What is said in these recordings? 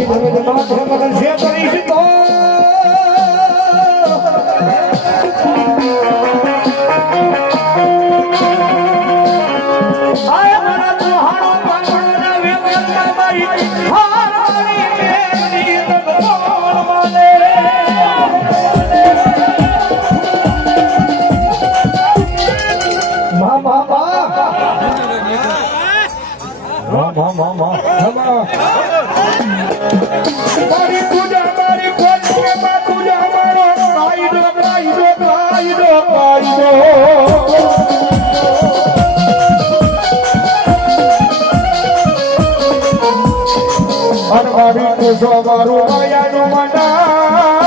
મારી જગત માથે મગન છે કરીશ તો આય મારા દુહાણો પાવનના વેમના મારી હારી મેની ભગવાન માને મામા મારી પૂજા મારી કોચમાં પૂજા મારો કાયદો કાયદો કાયદો કાયદો અને મારી પૂછો મારું માયાનું મના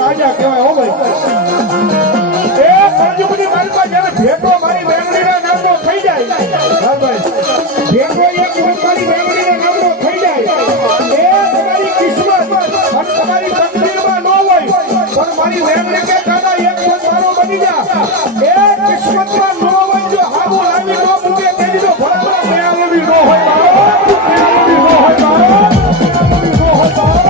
રાજા કહેવાય હો ભાઈ એ કળયુગની માલમાં જ્યારે ભેટો મારી મેમરીના નામનો થઈ જાય ભેટો એક મારી મેમરીના નામનો થઈ જાય એ તમારી કિસ્મત અને તમારી તકદીરમાં ન હોય પણ મારી મેમરી કે કાના એક મારો બની જા એ કિસ્મતમાં ન હોય જો હાબુ લાવી ન મૂકે તેની તો ભલા મેમરી ન હોય મારો મેમરી ન હોય મારો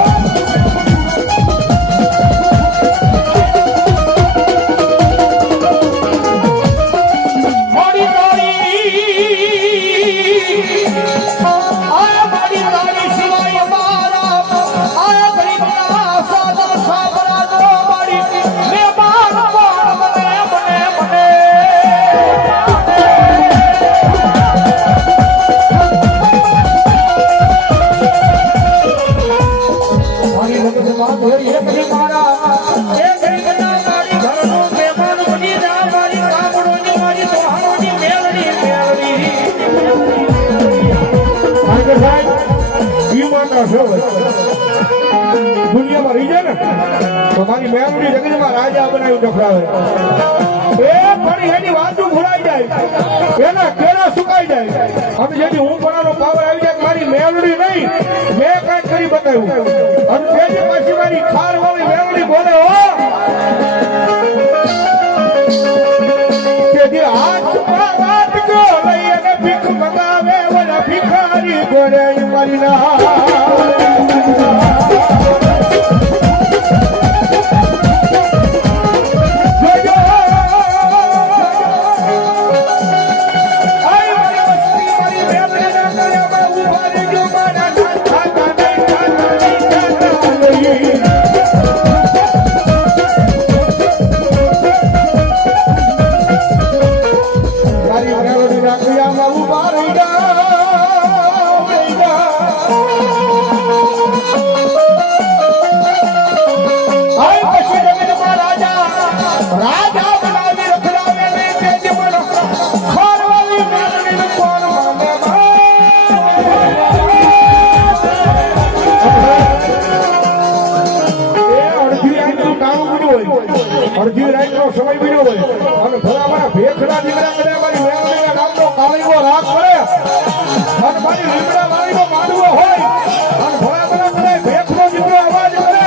દુનિયામાં રહી જાય ને તો મારી મેમરી જગતમાં રાજા બનાવી ડખડાવે એ ફરી એની વાતો ભૂલાઈ જાય એના કેળા સુકાઈ જાય અને જેથી હું પણ પાવર આવી જાય મારી મેમરી નહીં મેં કઈ કરી બતાવ્યું અને તેથી પછી મારી ખાર વાળી મેમરી બોલે હો કે જે હાથ પાટ ગો લઈ અને ભીખ મંગાવે ઓલા ભિખારી ગોળે મારી ના અડધી રાત નો સમય બીજો હોય અને ભલા ભેખના દીકરા કરે મારી મેળવીના નામનો કાળીઓ રાગ કરે અને મારી લીમડા વાળીનો માંડવો હોય અને ભલા કરે ભેખનો દીકરો અવાજ કરે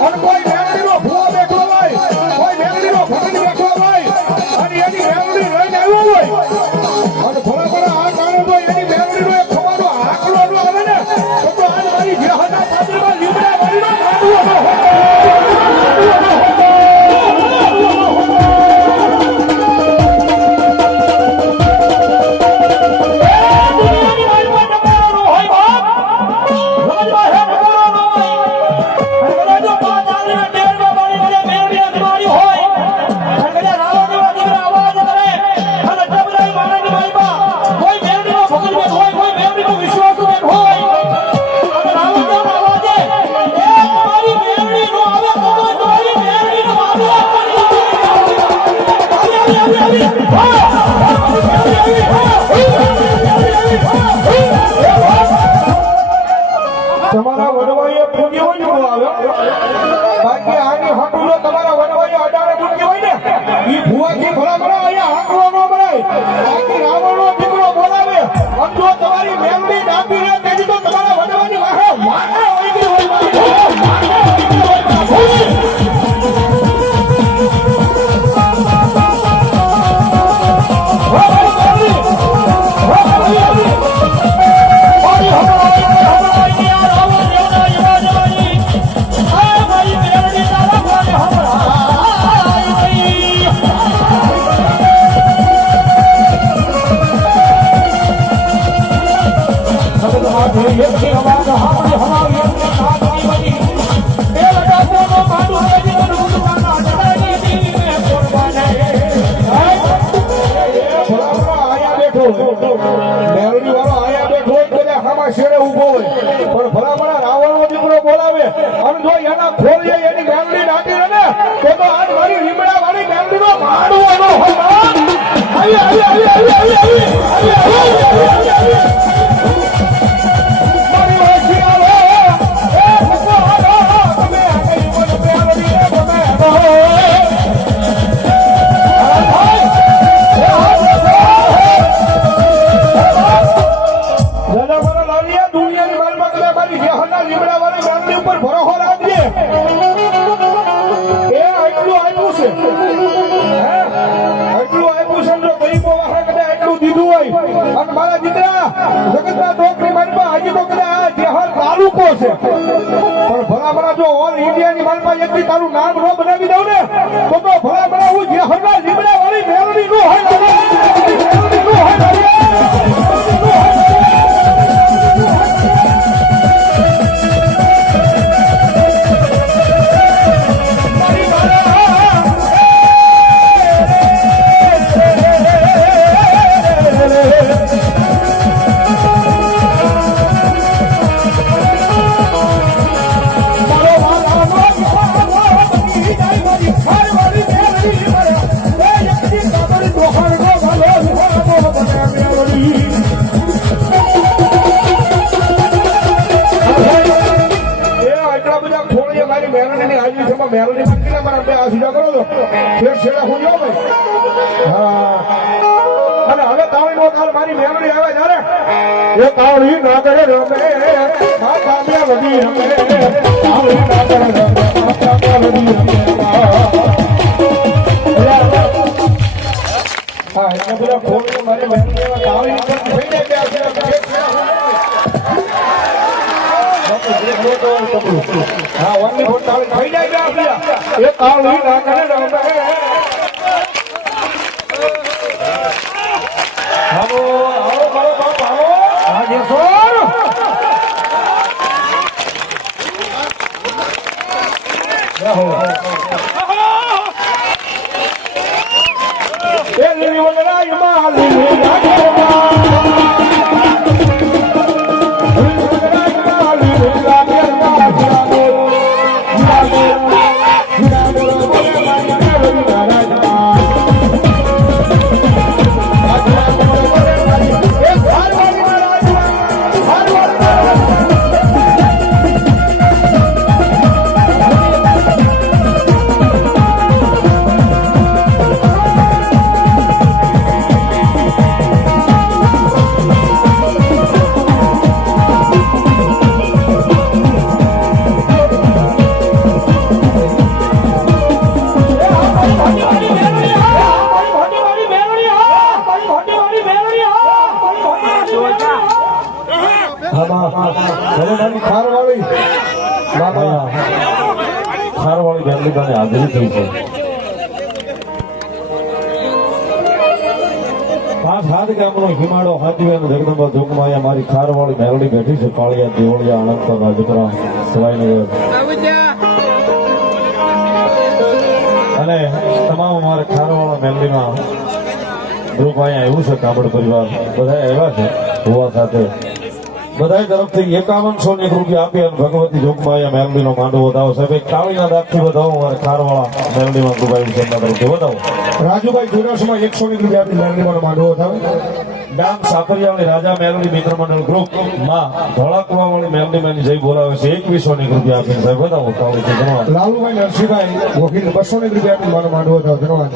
અને કોઈ મેળવીનો ભૂવો બેઠો હોય કોઈ મેળવીનો ભગત બેઠો હોય અને એની મેળવી લઈને આવ્યો હોય અને ભલા આ કારણે તો એની મેળવીનો એક ખવાનો આંકડો ન આવે ને તો આજ મારી જેહના પાત્રમાં લીમડા વાળીનો માંડવો ન હોય તમારા વડવાઈએ પૂજ્યો જ આવ્યો બાકી આની હટુલો તમારા વડવાઈએ અડાડે મૂકી હોય ને ઈ ભુવાથી ભલા ભલા અહીંયા આંકડો ન બનાય બાકી રાવણનો દીકરો બોલાવે અને જો તમારી મેમરી ડાબી રહે તેથી તો તમારા વડવાની વાહે વાહે ઓઈગી હોય મારી વાહે ઓઈગી હોય મારી મેલડી વાળો આયા બેઠો હોય તો હામાં શેરે ઊભો હોય પણ ભલામણા રાવણનો દીકરો બોલાવે અને જો એના ખોલીએ એની મેલડી નાખી દે ને તો આજ મારી લીમડા વાળી મેલડીનો માડવાનો હોય આવી મારી વાસી આવો એ ભગવાન તમે આગળ બોલો મેલડી ને તમે ભરોસો રાખજે એ આટલું આપ્યું છે આટલું આપ્યું છે જો ગરીબો વાહે કદાચ આટલું દીધું હોય અને મારા દીકરા જગતના ડોકરી માલમાં હજી તો કદાચ જેહર તાલુકો છે પણ ભલામણા જો ઓલ ઇન્ડિયાની માલમાં એકથી તારું નામ ન બનાવી દઉં ને તો ભલામણા હું જેહરના લીમડા વાળી મેલડી નું હોય મેલડી નું હોય મેલડી મંદિર મારા બે આશીર્વાદ કરો તો ફેર છેડા હું જો ભાઈ હા અને હવે તાળી નો કાલ મારી મેલડી આવે જ્યારે એ તાળી ના કરે રમે માતા બે વધી રમે તાળી ના કરે રમે માતા બે વધી રમે હા એટલે બધા ફોન મારી મેલડી આવે તાળી ની પણ થઈ જાય બે આશીર્વાદ હા ઓનલી ફોન તાળી થઈ જાય એ તાળી ના કરે રમે આવો આવો મારો બાપ આવો આજે સોર એ લીલી વગરાય માલી ખારવાળી મેલડી મને હાજરી થઈ છે 5 હાથ ગામનો હિમાડો હાથીવેન જગદંબા જોગમાયા મારી ખારવાળી મેલડી બેઠી છે પાળિયા દેવળિયા અનંત રાજપુરા સવાઈનગર અને તમામ અમારે ખારવાળા મેલડીમાં ગ્રુપ અહીંયા આવ્યું છે કાબડ પરિવાર બધા આવ્યા છે હોવા સાથે બધા તરફથી 5100 ની રૂપિયા આપી અને ભગવતી જોગમાયા મેલડી નો માંડવો વધાવો સાહેબ કાળીના દાખથી વધાવો અમારે ખારવાળા મેલડીમાં ગ્રુપાયું છે એમના તરફથી વધાવો રાજુભાઈ જોડાસમાં 100 ની રૂપિયા આપી મેલડીમાં માંડવો વધાવો ડામ સાકરિયાવાળી રાજા મેલડી મિત્ર મંડળ ગ્રુપ માં ધોળાકુવાવાળી મેલડી માની જઈ બોલાવે છે 2100 ની રૂપિયા આપીને સાહેબ વધાવો કાળી છે ધન્યવાદ લાલુભાઈ નરસિંહભાઈ વકીલ 200 ની રૂપિયા આપી મારો માંડવો વધાવો ધન્યવાદ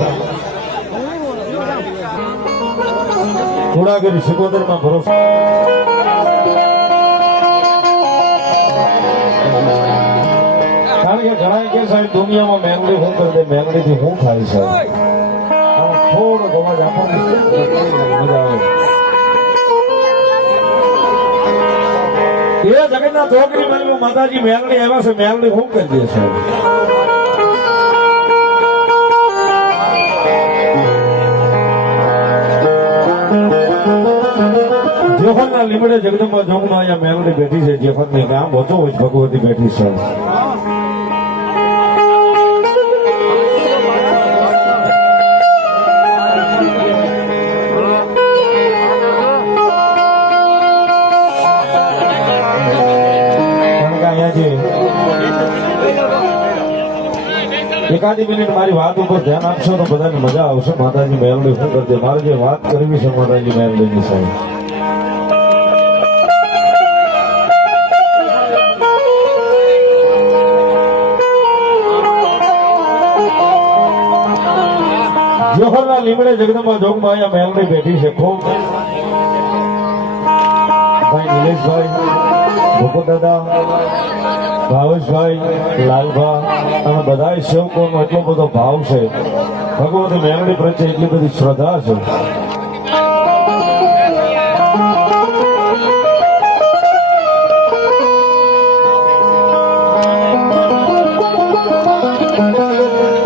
થોડાગીરી સિકોતરમાં ભરોસો કારણ કે ઘણા કે સાહેબ દુનિયામાં મેમરી શું કરી દે મેમરીથી શું થાય છે આમાં થોડો અવાજ આપણને મજા આવે એ જગતના ચોકડી માં માતાજી મેલડી આવ્યા છે મેલડી શું કરી દે છે જેફરના લીમડે જગદંબા જોગમાં અહીંયા મેલડી બેઠી છે જેફરની ગામ ઓછો હોય ભગવતી બેઠી છે એકાદી મિનિટ મારી વાત ઉપર ધ્યાન આપશો તો બધાને મજા આવશે માતાજી મેલડી શું કરજે મારે જે વાત કરવી છે માતાજી મેલડીની સાહેબ જોહરના લીમડે જગદંબા જોગમાં અહીંયા મેલડી બેઠી છે ખૂબ ભાઈ નિલેશભાઈ ભૂપત દાદા ભાવેશભાઈ લાલભા અને બધા સેવકોનો એટલો બધો ભાવ છે ભગવતી મેલડી પ્રત્યે એટલી બધી શ્રદ્ધા છે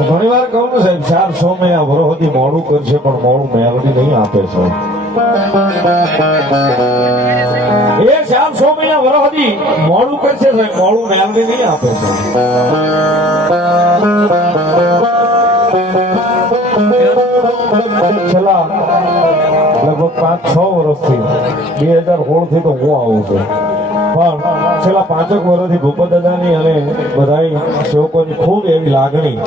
ઘણી વાર કહું ને સાહેબ 400 મહિના વરોહથી મોડું કરશે પણ મોડું મેલડી નહીં આપે છે એ 400 મહિના વરોહથી મોડું કરશે સાહેબ મોડું મેલડી નહીં આપે છે છેલ્લા લગભગ 5-6 વર્ષથી 2016 થી તો હું આવું છું પણ છેલ્લા 5 વર્ષથી ભૂપત દાદાની અને બધા સેવકોની ખૂબ એવી લાગણી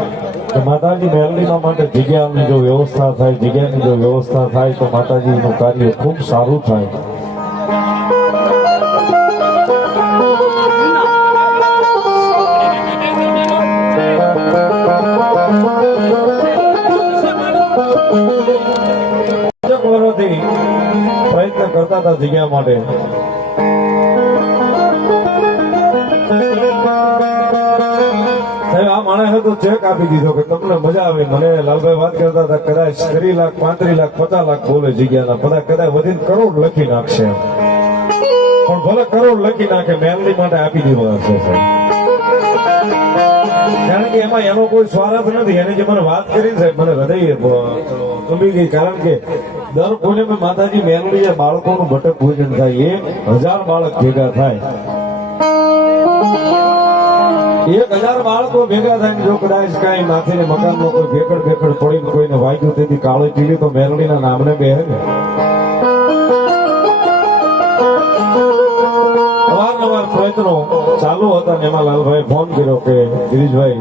કે માતાજી મેલડીના માટે જગ્યાની જો વ્યવસ્થા થાય જગ્યાની જો વ્યવસ્થા થાય તો માતાજીનું કાર્ય ખૂબ સારું થાય પ્રયત્ન કરતા હતા જગ્યા માટે આ માણસે તો ચેક આપી દીધો કે તમને મજા આવે મને લાલભાઈ વાત કરતા હતા કદાચ 30 લાખ 35 લાખ 50 લાખ બોલે જગ્યાના બધા કદાચ વધીને કરોડ લખી નાખશે પણ ભલે કરોડ લખી નાખે મેલડી માટે આપી દેવા હશે કારણ કે એમાં એનો કોઈ સ્વાર્થ નથી એને જે મને વાત કરી સાહેબ મને હૃદય ગમી ગઈ કારણ કે દર પૂનમે માતાજી મેલડી બાળકોનું ભટક ભોજન થાય 1000 બાળક ભેગા થાય 1000 બાળકો ભેગા થાય જો કદાચ કઈ માથે મકાન નો કોઈ ભેકડ પડીને કોઈને વાગ્યું તેથી કાળી પીલી તો મેલડીના નામને બે ને અવારનવાર પ્રયત્નો ચાલુ હતા ને એમાં લાલભાઈ ફોન કર્યો કે ગિરીશભાઈ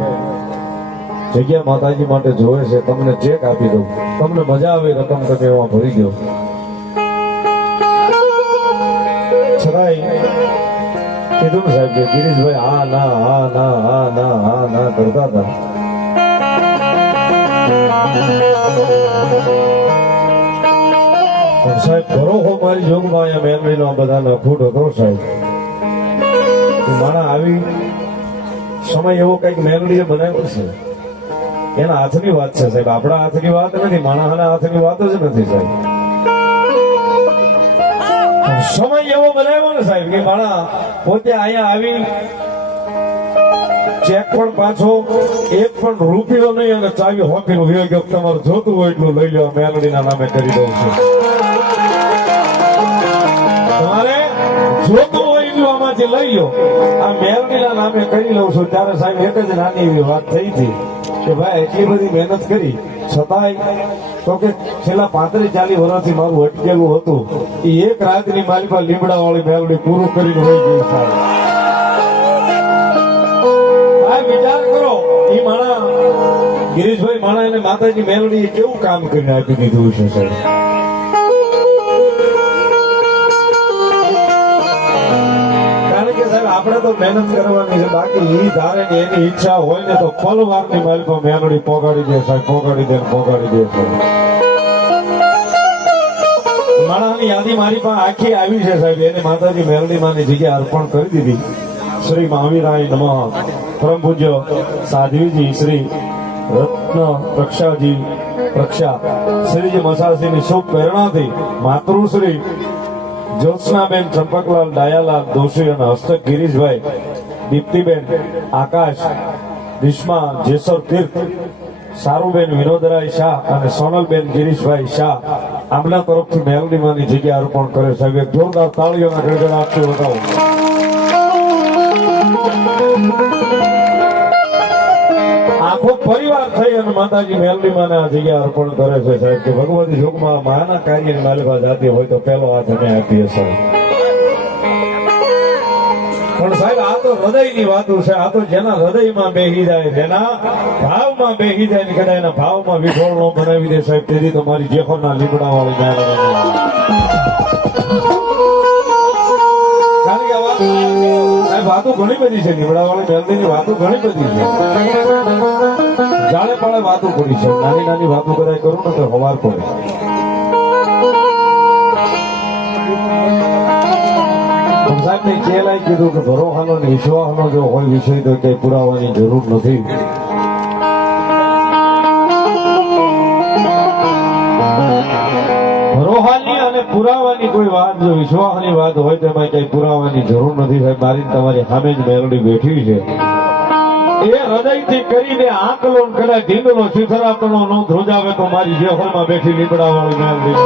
જગ્યા માતાજી માટે જોવે છે તમને ચેક આપી દઉં તમને મજા આવે રકમ તમે એમાં ભરી દો છતાંય કીધું ને સાહેબ કે ગિરીશભાઈ હા ના કરતા હતા સાહેબ ભરોસો મારી જોગમાં અહીંયા મેલડીનો બધાનો અખૂટ હતો સાહેબ મારા આવી સમય એવો કઈક મેલડીએ બનાવ્યો છે એના હાથની વાત છે સાહેબ આપણા હાથની વાત નથી માણસના હાથની વાત જ નથી સાહેબ સમય એવો બનાવ્યો ને સાહેબ કે માણા પોતે અહીંયા આવી ચેક પણ પાછો એક પણ રૂપિયો નહીં અને ચાવી હોકીનું વિયોગ તમારે જોતું હોય એટલું લઈ લો મેલડીના નામે કરી દઉં છું તમારે જોતું હોય એટલું આમાંથી લઈ લો આ મેલડીના નામે કરી લઉં છું ત્યારે સાહેબ એક જ નાની એવી વાત થઈ હતી કે ભાઈ એટલી બધી મહેનત કરી છતાંય તો કે છેલ્લા 35-40 વર્ષથી મારું અટકેલું હતું એ એક રાતની મારી પાસે લીમડા વાળી મેલડી પૂરું કરીને હોય ગઈ સાહેબ વિચાર કરો એ માણા ગિરીશભાઈ માણા એને માતાજી મેલડી કેવું કામ કરીને આપી દીધું છે સાહેબ આપણે તો મહેનત કરવાની છે બાકી ઈ ધારે ને એની ઈચ્છા હોય ને તો પલવારની મારી પર મેલડી પોગાડી દે સાહેબ પોગાડી દે માણાની યાદી મારી પાસે આખી આવી છે સાહેબ. એને માતાજી મેલડી માની જગ્યા અર્પણ કરી દીધી. શ્રી મહાવીરાય નમઃ. પરમ પૂજ્ય સાધ્વીજી શ્રી રત્ન રક્ષાજી રક્ષા શ્રીજી મસાસીની શુભ પ્રેરણાથી માતૃશ્રી જ્યોત્સનાબેન ચંપકલાલ ડાયાલાલ દોશી અને હસ્તક ગિરીશભાઈ દીપ્તિબેન આકાશ ગ્રીષ્મા જેસર તીર્થ સારુબેન વિનોદરાય શાહ અને સોનલબેન ગિરીશભાઈ શાહ આમના તરફથી મેલડીમાંની જગ્યા અર્પણ કરે સાહેબ. એક જોરદાર તાળીઓના ગડગડાટથી બતાવો. આખો પરિવાર થઈ અને માતાજી મેલડીમાંને આ જગ્યા અર્પણ કરે છે સાહેબ. કે ભગવતી જોગમાં માના કાર્યની માલિકા જાતી હોય તો પહેલો હાથ અમે આપીએ સાહેબ. પણ સાહેબ આ તો હૃદયની વાતો છે. આ તો જેના હૃદયમાં બેહી જાય, જેના ભાવમાં બેહી જાય ને કદાચ એના ભાવમાં વિખોળ નો બનાવી દે સાહેબ. તેથી તમારી જેખોના લીમડા વાળી કારણ કે સાહેબ વાતો ઘણી બધી છે. લીમડા વાળી મેલડીની વાતો ઘણી બધી છે. જાણે પાડે વાતો પડી છે. નાની નાની વાતો કદાચ કરું ને તો હવાર પડે. સાહેબ ને ચેલાઈ કીધું કે ભરોહાનો ને વિશ્વાસનો જો હોય વિષય તો કઈ પુરાવાની જરૂર નથી. ભરોહાની અને પુરાવાની કોઈ વાત જો વિશ્વાસની વાત હોય તો એમાં કઈ પુરાવાની જરૂર નથી સાહેબ. મારી તમારી સામે જ મેલડી બેઠી છે. એ હૃદયથી કરીને આંકલો કદાચ ઢીંગલો શિખરાપણો ન ધ્રુજાવે તો મારી જેહોરમાં બેઠી લીમડા વાળી મેલડી